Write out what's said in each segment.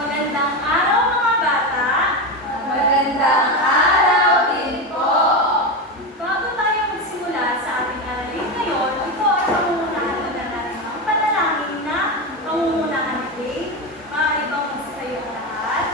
Magandang araw mga bata! Magandang araw din po! Bago tayo magsimula sa ating aralin ngayon, ito ay pangungunahan muna natin ng panalangin na pangungunahan ni Faith. Maaari bang magsayo ang lahat?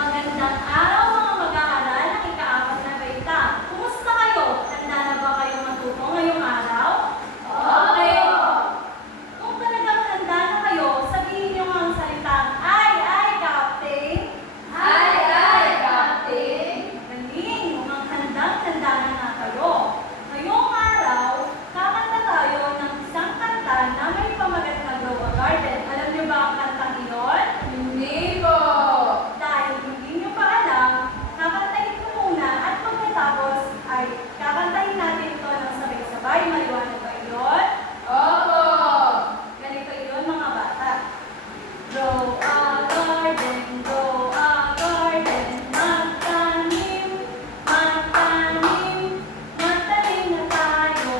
Magandang araw mga mag-aaral ng ika-4 na baita. Kumusta kayo? Handa na ba kayong matuto ngayong araw? Okay. Kung talagang handa na kayo, sabihin niyo ang salitang ay, Captain. Ay, Captain! Galing, mukhang handang-handa na nga kayo. Ngayong araw, kakanta tayo ng isang kanta na may pamagat na Grow a Garden. Alam niyo ba ang kantang iyon? Hindi po! Dahil hindi niyo pa alam, kakantahin ko muna at pagkatapos ay kakantahin natin ito ng sabay-sabay. Maliwanag ba iyon? Opo! Ganito iyon mga bata. Grow a garden, grow a garden, magtanim, magtanim, magtanim na tayo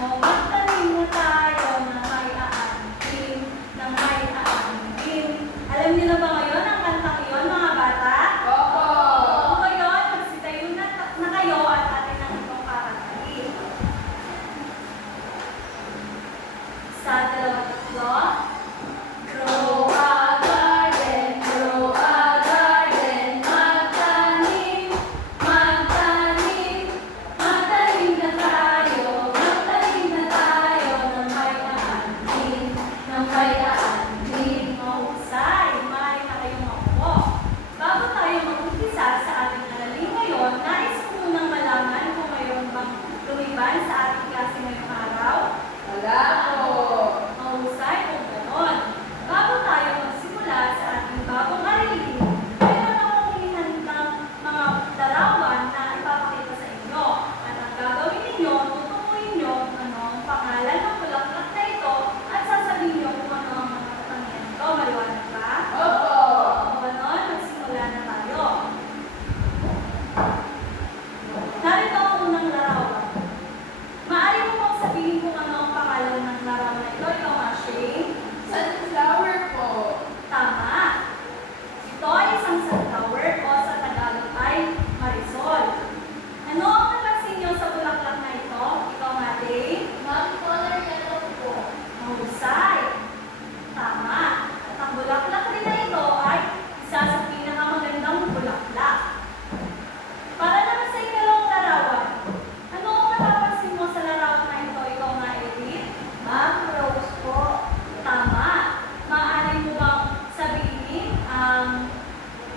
na may aanin, na may aanin. Alam niyo na ba ngayon ang kantang iyon mga bata? Opo! Kung ngayon, magsitayo na kayo at atin ang itong kakantahin. Sa dalawa tatlo. Grow a garden, magtanim, magtanim, magtanim na tayo na may aanin, mahusay, may na kayong maupo. Bago tayo mag-umpisa sa ating aralin ngayon, nais ko munang malaman kung mayroon bang lumiban sa ating klase ngayong araw. Wala po! Mahusay kung ganon. Bago tayo magsimula sa ating bagong aralin, mayroon akong hinihandang mga larawan na ipapakita sa inyo. At ang gagawin ninyo, tutukuyin nyo kung ano ang pangalan ng bulaklak na ito at sasabihin nyo kung ano ang mga katangian nito. Maliwanag ba? Opo! Kung ganon, magsimula na tayo. Narito ang unang larawan. Maaari mo bang sabihin kung ano ang pangalan ng larawan na ito? Ikaw nga, Shane? Sunflower po! Tama. Ito ay isang sunflower o sa Tagalog ay marisol. Ano ang napansin niyo sa bulaklak na ito? Ikaw nga, Dave? Color yellow po! Mahusay. Tama. At ang bulaklak rin na ito ay isa sa pinakamagandang bulaklak. Para naman sa ikalawang larawan, ano ang napapansin mo sa larawan na ito? Ikaw nga, Edith? Rose po! Tama. Maaari mo bang sabihin ang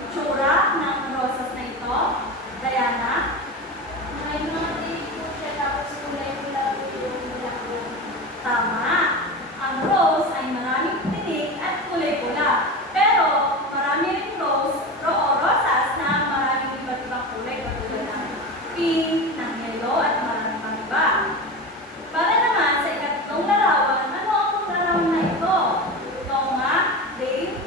itsura ng rosas na ito? Diana? May mga tinig po siya tapos kulay pula po yung bulaklak. Tama. Ang rose ay maraming tinik at kulay pula. Pero marami rin rosas na maraming iba't ibang kulay katulad ng pink, ng yellow at maraming pang iba. Para naman sa ikatlong larawan, ano ang larawan na ito? Ikaw nga, Dave?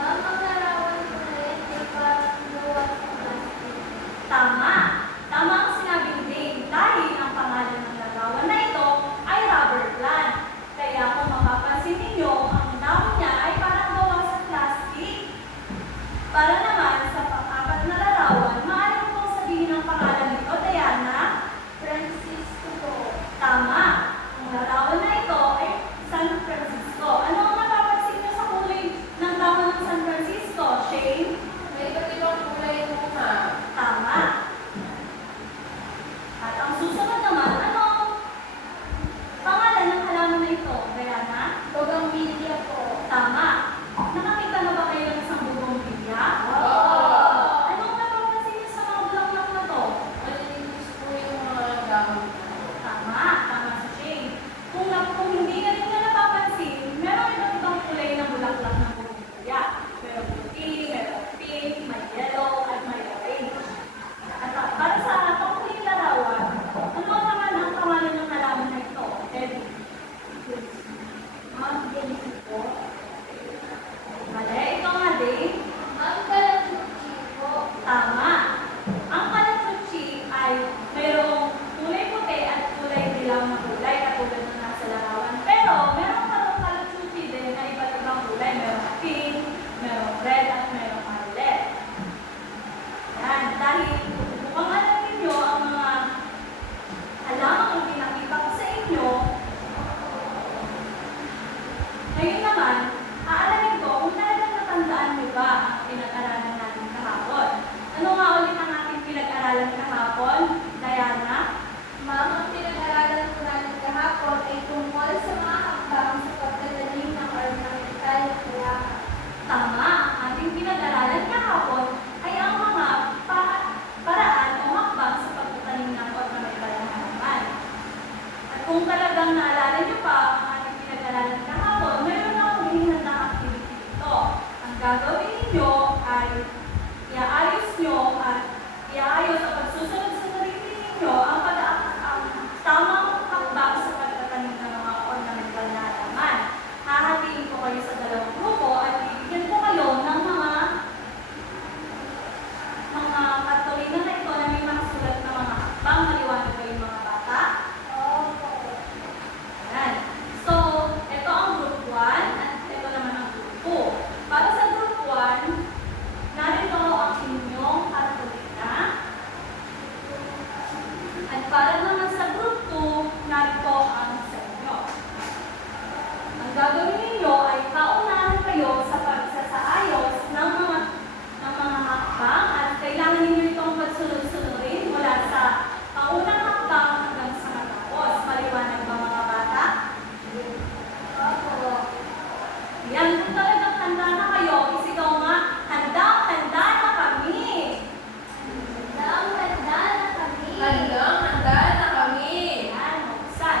Ang larawan po na rin ay parang luwag sa plastic. Tama. Tama ang sinabi ni Dave dahil ang pangalan ng larawan na ito ay rubber plant. Kaya kung mapapansin ninyo, ang dahon niya ay parang gawa sa plastic. Para naman sa pang-apat na larawan, maaari mo pong sabihin ang pangalan nito, Diana? Francisco po! Tama. Ang larawan na ito ay San Francisco. Ano ang mapapansin niyo sa kulay ng dahon ng San Francisco, Shane? May iba't ibang kulay po nga. Tama. At ang susunod naman, ano ang pangalan ng halaman na ito, Diana? Bougainvillea po! Tama. Nakakita na ba kayo ng isang bougainvillea? Oo! pinag-aralan kahapon, Diana? Ma'am, ang pinag-aralan ko natin kahapon ay tungkol sa mga hakbang sa pagtatanim ng ornamental na halaman. Tama, ang ating pinag-aralan kahapon ay ang mga paraan o hakbang sa pagtatanim ng ornamental na halaman. At kung talagang naalala niyo pa ang ating pinag-aralan kahapon, mayroon akong hinihandang activity dito. Ang gagawin ninyo ay iaayos o pagsusunod-sunodin ninyo ang tamang hakbang sa pagtatanim ng mga ornamental na halaman. Hahatiin ko kayo sa dalawang grupo at bibigyan ko kayo ng mga kartolina na ito na may makasulat na mga hakbang. Maliwanag ba yung mga bata? Opo. Ayan. So, ito ang group 1 at ito naman ang group 2. Para sa group 1, narito ang inyong kartolina. At para naman sa group 2, narito ang sa inyo. Ang gagawin ninyo ay paunahan kayo sa pagsasaayos ng mga hakbang at kailangan ninyo itong pagsunod-sunodin mula sa paunang hakbang hanggang sa matapos. Maliwanag ba mga bata? Opo. Yan, kung talagang handa na kayo, isigaw nga, handa na kami! Handa na kami. Handa na kami. Yan, magsay.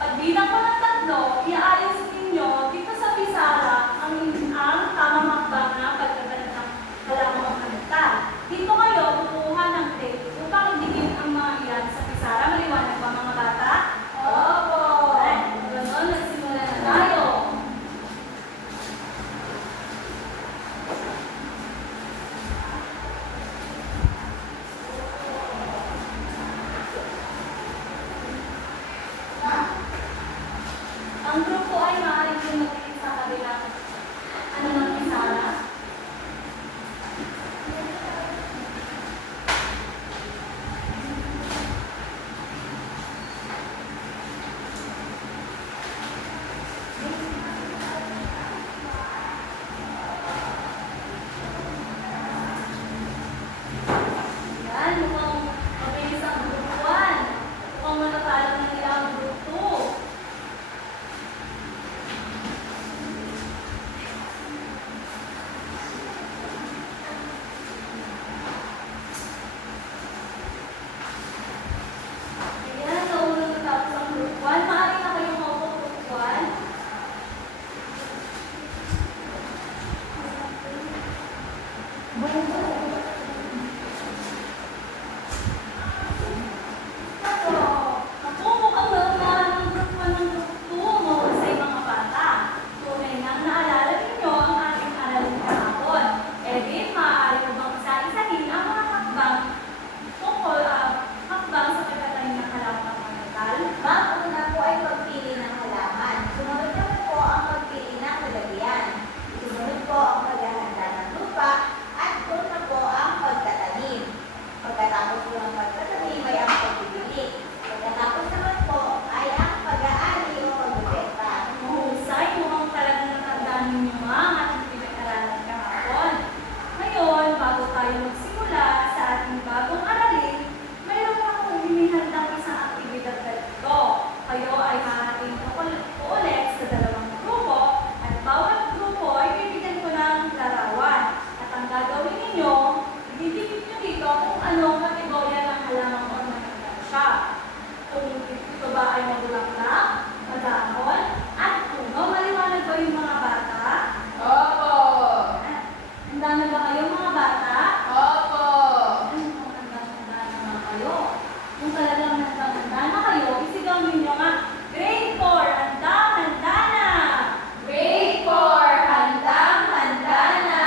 Pagbilang ko ng 3, iaayos ninyo dito sa pisara ang tamang hakbang na pagtatanim ng halamang ornamental. Dito kayo kukuha ng tape upang idigin ang mga iyan sa pisara. Maliwanag ba mga bata? Opo. Alright, ganoon, nagsimula na tayo. Ang grupo ay maaaring tumatingin sa kabilang ng pisara. Yan, mukhang mabilis ang group 1. Mukhang matatalo na nila ang group 2. Ayan, nauna natapos ang group 1. Maaari na kayong maupo group 1. Ako, mukhang naunahan ng group 1 ng group 2. Mahusay mga bata. Tunay nang naalala ninyo ang ating aralin kahapon. Edith, maaari mo bang isa-isahin ang mga hakbang hakbang sa pagtatanim ng halamang ornamental? Ma'am, una po ay pagpili ng halaman. Sumunod naman po ang pagpili ng lalagyan. Sumunod po ang paghahanda ng lupa at doon na po ang pagtatanim. Pagkatapos po ng pagtatanim ay ang pagbibili. Pagkatapos naman po ay ang pag-aani o pagbibenta. Mahusay, mukhang talagang natandaan ninyo nga ang ating pinag-aralan kahapon. Ngayon, bago tayo magsimula sa ating bagong aralin, mayroon akong hinihandang isang aktibidad dito. Kayo ay hahatiin ko ulit sa dalawang grupo at bawat grupo ay bibigyan ko ng larawan. At ang gagawin ninyo, ididikit nyo dito kung anong kategorya ng halamang ornamental siya. Kung ito ba ay mabulaklak, madahon, at puno. Maliwanag ba yung mga bata? Opo. Handa na ba kayo mga bata? Opo. Kung handa na kayo. Kung talagang handa na kayo, isigaw ninyo nga, Grade 4, handa na! Grade 4, handa na.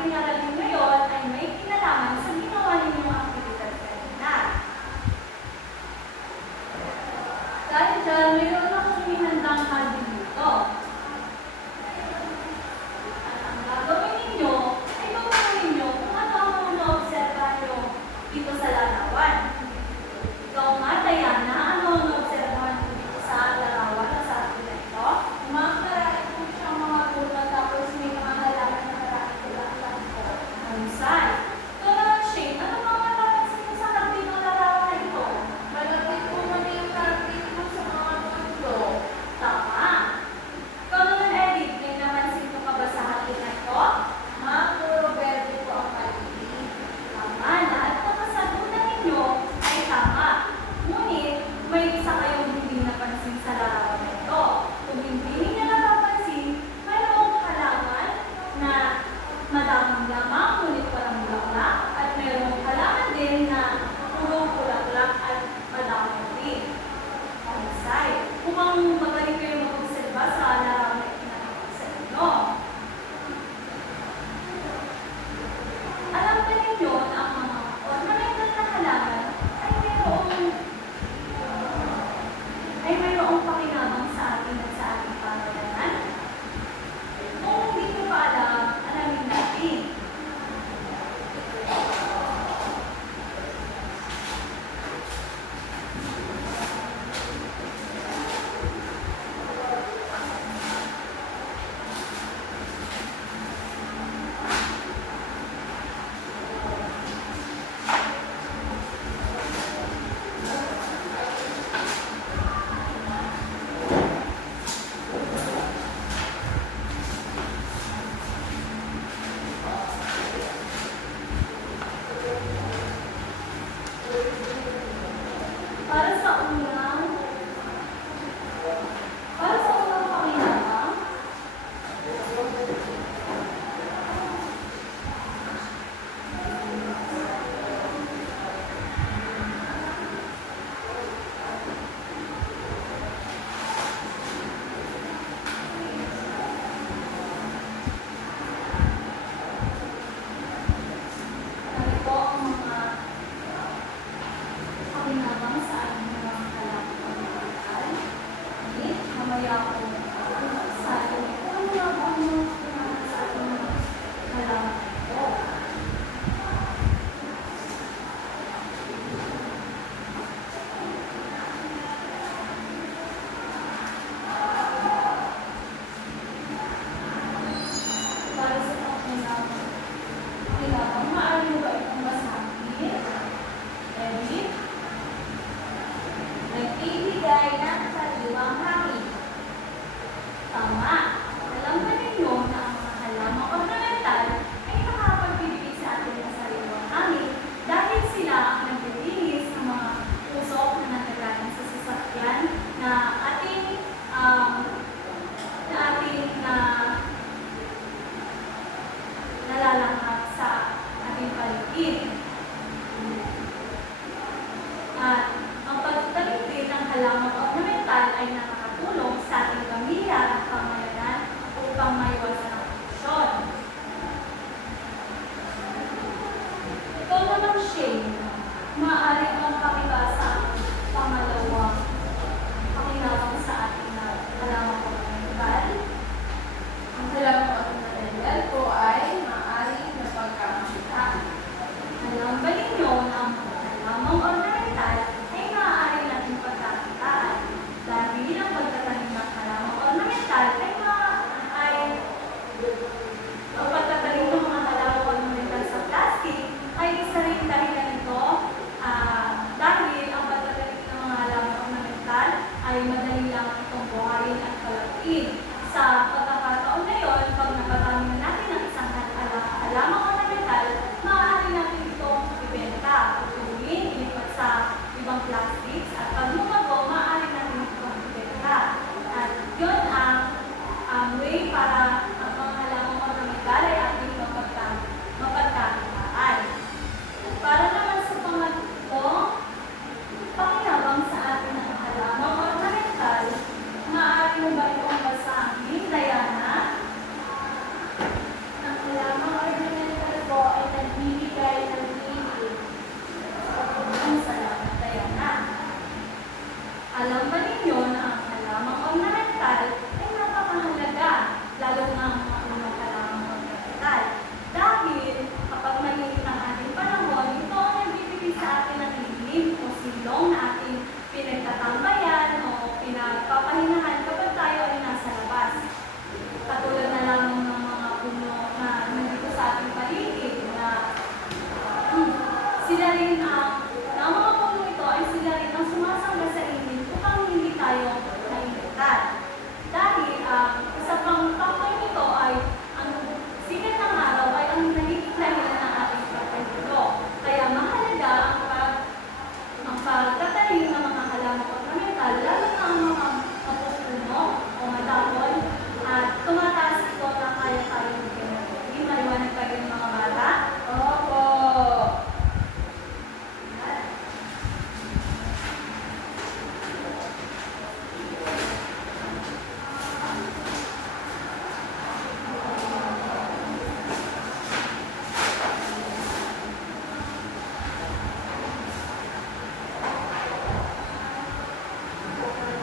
ating aralin ngayon ay may kinalaman sa ginawa ninyong aktibidad kanina. Dahil dyan, mayroon akong hinandang hardin dito. At ang gagawin ninyo ay tutunan ninyo kung ano ang mga naobserbahan nyo dito sa larawan. Ikaw nga, Diana, ano ang naobserbahan mo dito sa larawan o sa atin na ito? Ma'am, marami po siyang mga bunga tapos may mga halaman na marami tulang-lang po. Mansay. Ito naman, Shane, ano ba mapapansin mo sa hardin ng larawan na ito? Malapit po man yung karapit po sa mga mundo. Tama. Ikaw naman, Edith, may napansin mo pa ba sa hardin na ito? Ma'am, puro verde po ang paligid. Tama, lahat ng kasagutan ninyo ay tama. Ngunit, may isa kayong hindi napansin sa larawan na ito. Kung hindi ninyo napapansin, mayroong halaman na madaming lamang, ngunit walang bulaklak, at mayroong halaman din na puro bulaklak at madaming din. Pansay, mukhang magaling kayo mag-obserba sa larawan na ipinakita sa inyo. Alam ba ninyo na ang mga ornamental na halaman ay mayroong pakinabang sa atin at sa ating pamamayan? Kung hindi ko pa alam, alamin natin. Para sa unang pakinabang, ano po ang mga pakinabang sa ating mga halaman. Ngunit, mamaya po sa atin kung ano nga ba ang mga pakinabang sa ating mga halaman ito. Para sa pakinabang, maaari mo ba itong basahin? Edith? Nagbibigay ng sariwang hangin. Tama. Alam ba ninyo na ang mga halamang ornamental ay nakapagbibigay sa atin ng sariwang hangin dahil sila ang naglilinis ng mga usok na nanggagaling sa sasakyan na ating nalalanghap sa ating paligid. At ang pagtanim din ng halamang ornamental ay nakakatulong sa ating pamilya at pamayanan upang maiwasan ang polusyon. Ikaw naman, Shane, maaari mong pakibasa ang pangalawang pakinabang sa ating halamang ornamental. Ang halamang ornamental po ay maaaring napagkamakita. Alam ba ninyo na ang mga halamang ornamental ay maaari natin pagkakitaan dahil ang pagtatanim ng halamang ornamental ang pagtatanim ng mga halamang ornamental sa plastic ay isa rin dahilan nito dahil ang pagtatanim ng mga halamang rin na ang mga puno ito ay sila rin ang sumasangga sa init upang hindi tayo mainitan. Dahil isa pang factor nito ay ang sikat ng araw ay ang nagiging dahilan ng ating pagkagulo. Kaya mahalaga ang pagtatanim ng mga halamang ornamental, lalo na ang mga mapupuno o madahon, at tumataas ito na kaya tayo bigyan ng hindi maliwanag pa rin mga bata. Opo.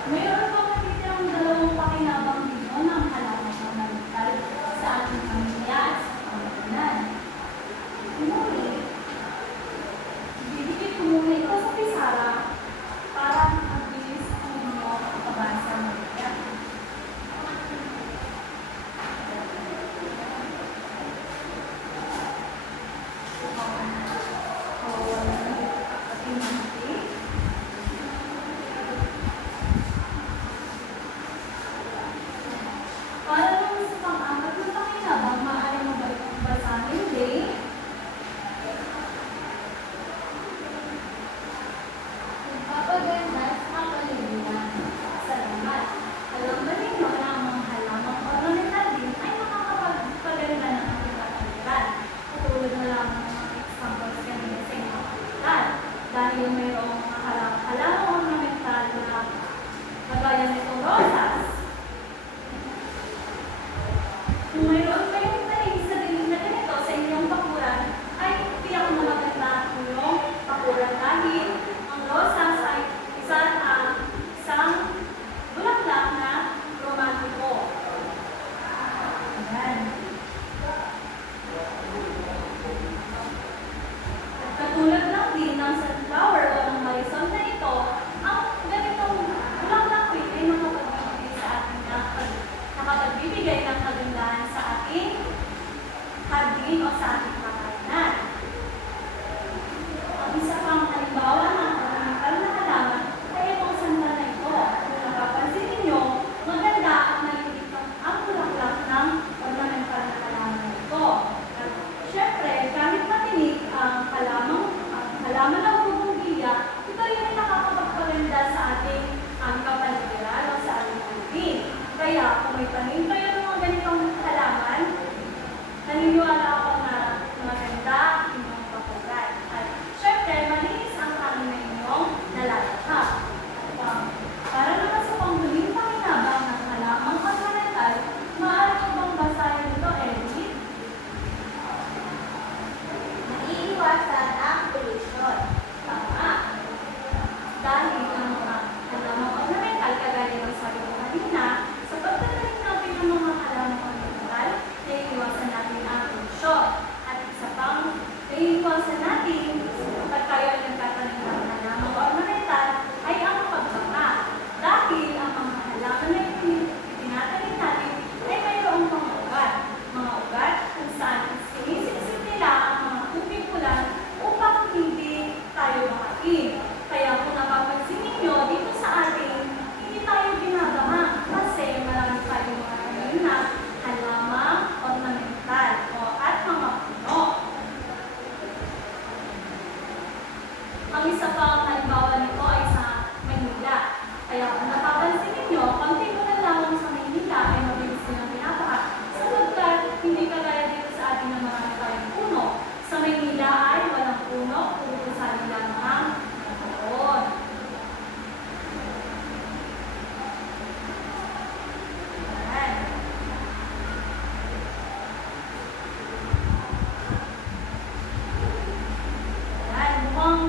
Mayroon pang natitirang dalawang pakinabang dito ng halamang ornamental sa ating pamilya at sa pamilyanan. Ngunit, bibigay ko muna ito sa pisara para mabilis ang inyo pabasa mo yan. Para naman sa pang-apat ng pakinabang, maaari mo ba itong basahin, Day? Nagpapaganda sa kapaligiran. Salamat. Alam ba ninyo na ang mga halamang ornamental din ay makakapagpaganda ng ating kapaligiran? Katulad na lamang ng mga examples kanina sa inyong kapitan. Dahil mayroong mga halamang ornamental na kagaya nitong rosas. Kung mayroon kayong tanim sa dilim na ganito sa inyong bakuran, ay tiyak na maganda ang inyong bakuran dahil ang rosas ay isang bulaklak na romantiko. Ayan. At katulad lang din ng sunflower o ng marisol na ito, ang ganitong bulaklak ay nakapagbibigay ng kagandahan sa ating hardin o sa ating pakanan. Ang isa pang halimbawa ng ornamental na halaman ay itong sandal na ito. Kung napapansin ninyo, maganda at maliit ang bulaklak ng ornamental na halaman na ito. At syempre, kahit matinik ang halaman ng bougainvillea, ito ay nakakapagpaganda sa ating kapaligiran o sa ating hardin. Kaya kung may tanim kayo ng mga ganitong halaman, naniniwala ako na maganda ang inyong bakuran. At syempre, malinis ang hangin na inyong nalalaghap. At para naman sa panghuling pakinabang ng halamang ornamental, maaari ko bang basahin ito, Edith? Naiiwasan ang pollution. Tama. Dahil ang mga halamang ornamental, kagaya ng sabi ko kanina, sa pagtatanim natin ng mga halamang ornamental, naiiwasan natin ang pollution. At isa pang naiiwasan natin kapag tayo ay nagtatanim ng halamang ornamental ay ang pagbaha. Dahil ang mga halaman na tinatanim natin ay mayroong mga ugat. Mga ugat kung saan sinisipsip nila ang mga tubig ulan upang hindi tayo makain. Kaya kung napapansin ninyo dito sa atin, hindi tayo binabaha kasi marami tayong mga tanim na halamang ornamental at mga puno. Ang isa pang halimbawa nito ay sa Maynila. Kaya kung napapansin ninyo, konti mo na lamang sa Maynila ay mabilis nilang binabaha sapagkat hindi kagaya dito sa atin na marami tayong puno. Sa Maynila ay walang puno, puro gusali lamang ang doon. Ayan. Ayan, mukhang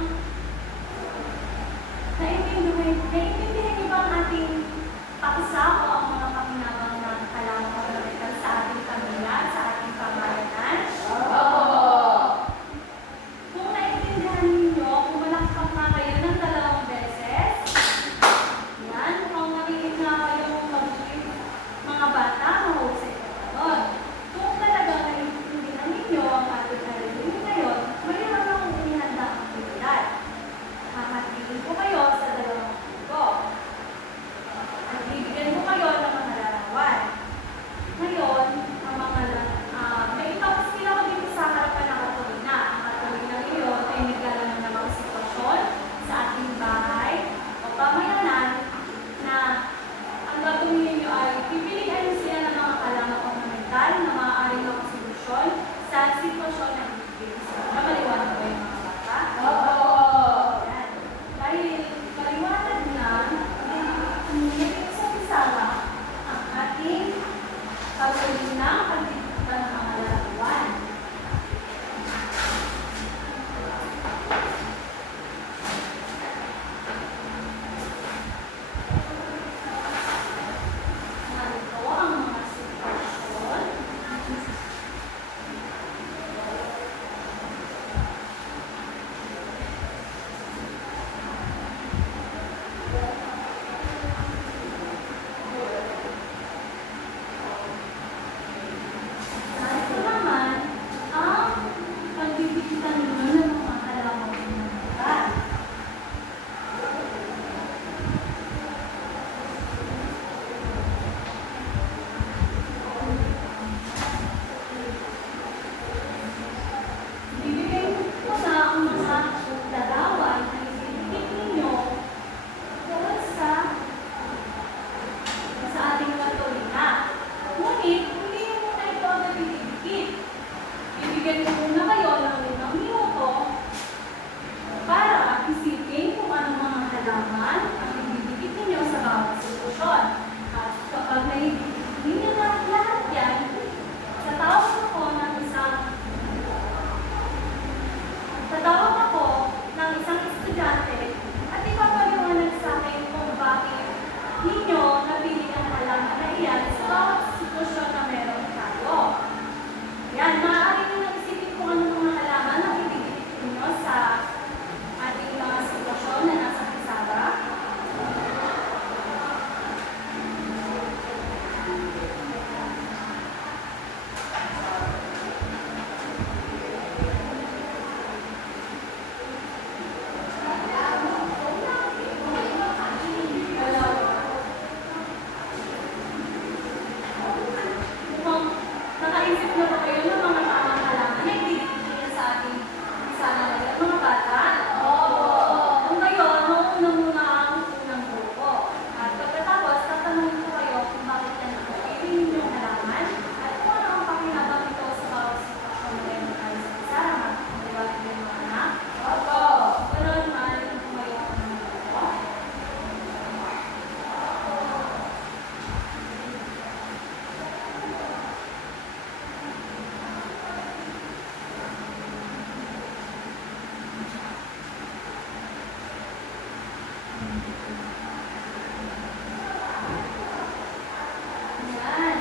Ayan.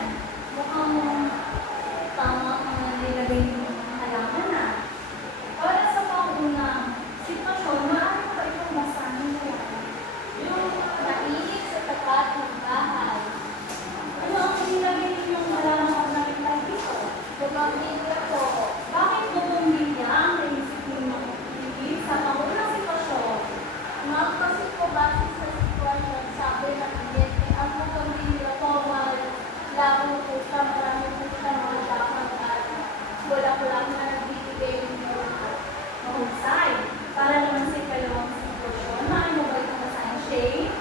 Mukhang tama ang nilagay ng halaman na. Para sa pangunang sitwasyon, maaari ko itong basahin mo. Yung mainit sa tapat ng bahay. Ano ang nilagay ninyong halaman ang nakita dito? Bumamilya po. Bakit bumumilya ang naisip ninyong ibig sa pangunang sitwasyon? Ma'am, kasi po base sa sitwasyon, sabi ng ambiente, ang bumamilya po, labo po siya, marami po siya mga dapat at wala-wala na nagbibigay ng mga. Mahusay. Para naman sa ikalawang sitwasyon, maaari mo ba itong basahin, Shay?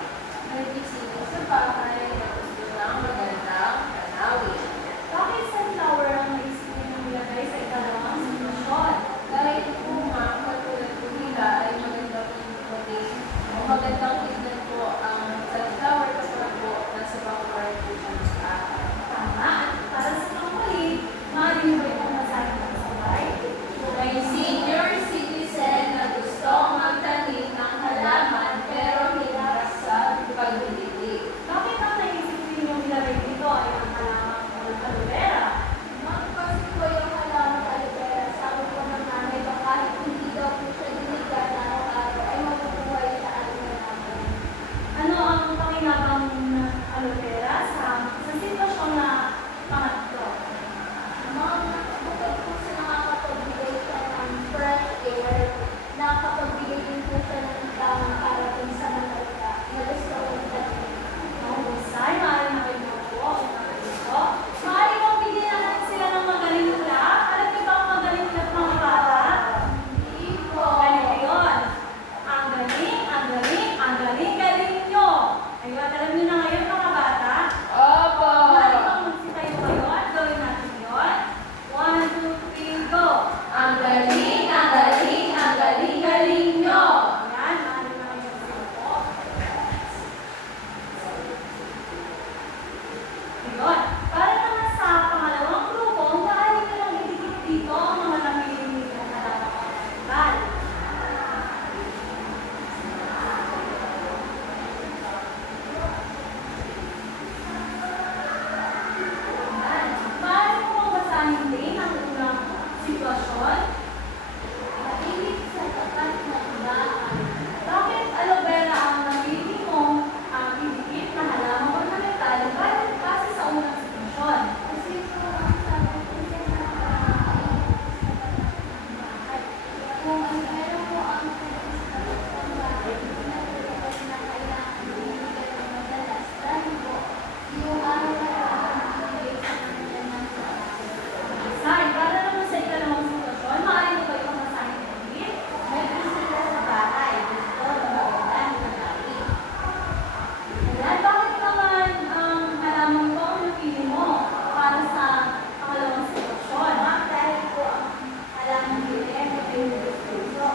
Nagbisita sa bahay na gusto ng magandang tanawin. Bakit sunflower ang naisip ninyong ilagay sa ikalawang sitwasyon? Dahil po ma'am, katulad po nila ay magandang inutin o magandang tignan po ang sunflower kapag po nasa bakuran po siya ng bahay. Tama. Para sa panghuli, maaari mo ba itong basahin ng sabay? May senior citizen na gustong magtanim ng halaman pero hirap sa pagbibili. Bakit ang naisip ninyong ilagay dito ay ang halamang aloe vera? Ma'am, kasi po yung halaman alibera, sabi po ng nanay ba kahit hindi daw po siya dinigan araw-araw, ay mabubuhay siya araw-araw. Ano ang pakinabang ng aloe vera sa sitwasyon na pangatlo? Ma'am, bukod po sa nakakapagbigay siya ng fresh air, nakakapagbigay din po siya ng tamang para dun sa matalita na gusto kong tanim. Mahusay, maaari na kayo po ang mga dito. Maaari mong bigyan natin sila ng magaling ulat. Alam niyo ba ang magaling ulat mga bata? Hindi po. Ganito yun. Ang galing, ang galing, ang galing nyo. Ayun, alam niyo na ngayon mga bata? Opo! Maaari bang magsitayo kayo at gawin natin yun? 1, 2, 3, go! Ang galing, ang galing, ang galing-galing nyo! Ayan, maaari na kayo magsalpo. Ayun. Para naman sa pangalawang grupo, maaari nyo lang idikit dito ang mga namimili ng halaman ornamental. Ayan. Maaari mo bang basahin din ang unang sitwasyon? Mainit sa tapat ng bahay. Bakit aloe vera ang napili mo ang idikit na halamang ornamental base sa unang sitwasyon? Kasi po ang sabi po siya na kung ang meron po ang tapat ng bahay, pinatulog na kailangan binibigay ng madalas dahil po yung araw-araw ang binibigay sa kanila ng Sorry, para naman sa ikalawang sitwasyon, maaari mo ba itong basahin ulit? May bisita sa bahay, gusto ng magandang tanawin. Ayan, bakit naman ang halamang ito ang napili mo para sa pangalawang sitwasyon? Ma'am, dahil po ang halamang bilhin ay gusto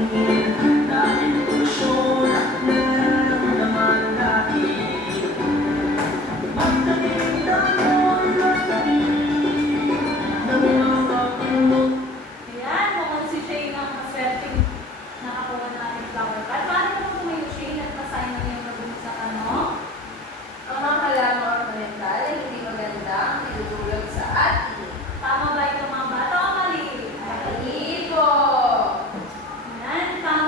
Dahil puso naman lagi magtanim tayo'y magtanim ng mga puno. Ayan, mukhang si Shane ang maswerteng nakakuha natin flower pot. Paano mo tumayo, Shane, at pasign mo yung pag sa tanong? Ang mga halamang ornamental ay hindi maganda ang idudulot sa atin. Tama ba ito mga bata o mali? Mali po! Ayan, tama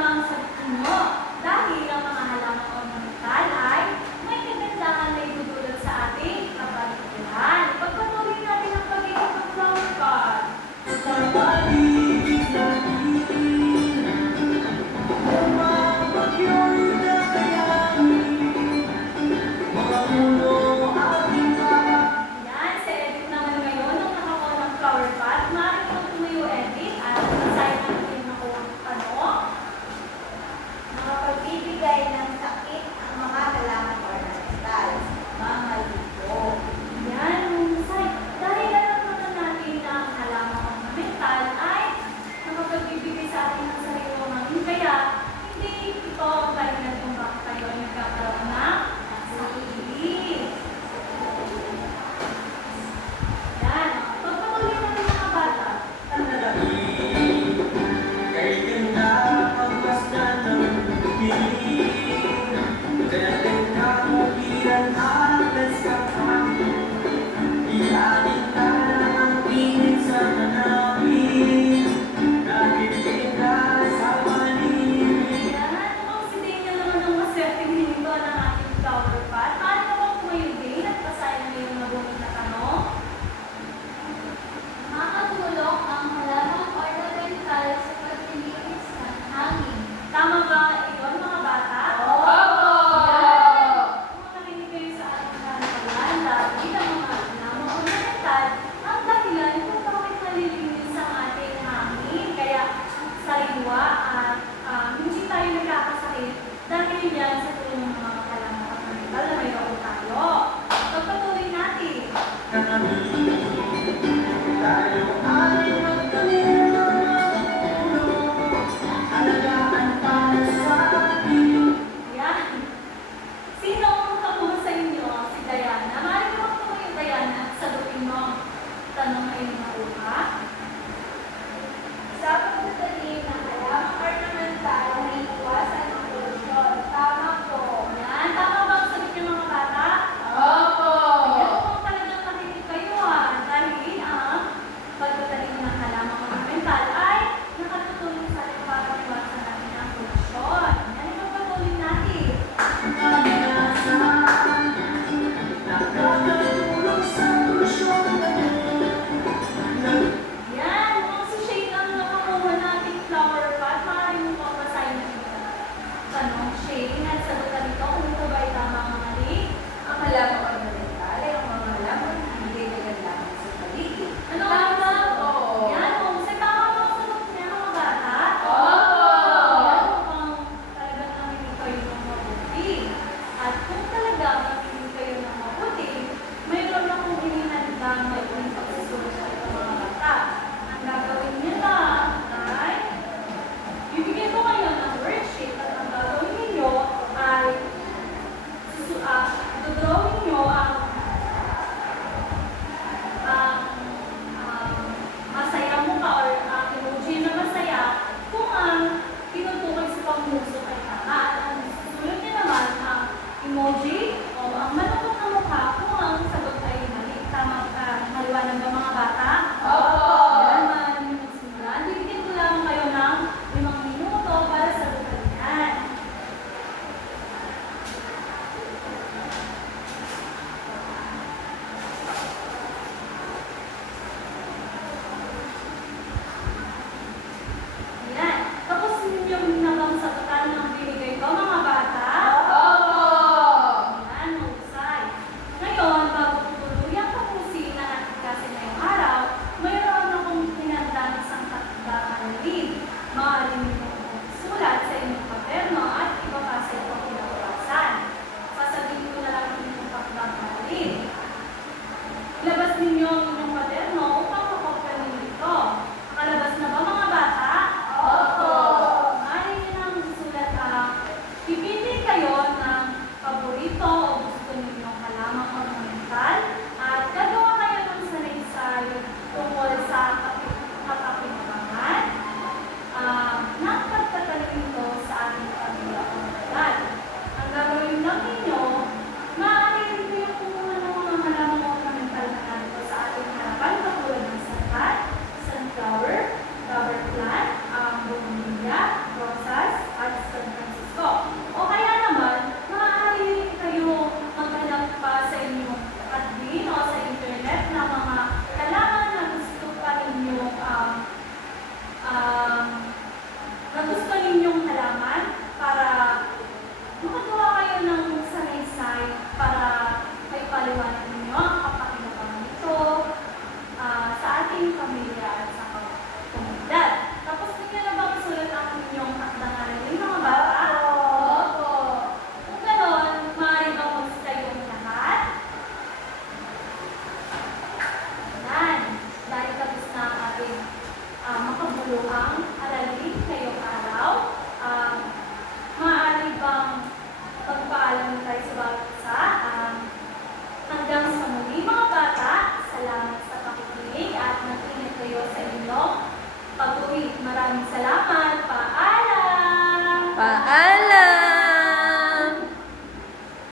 Maraming salamat.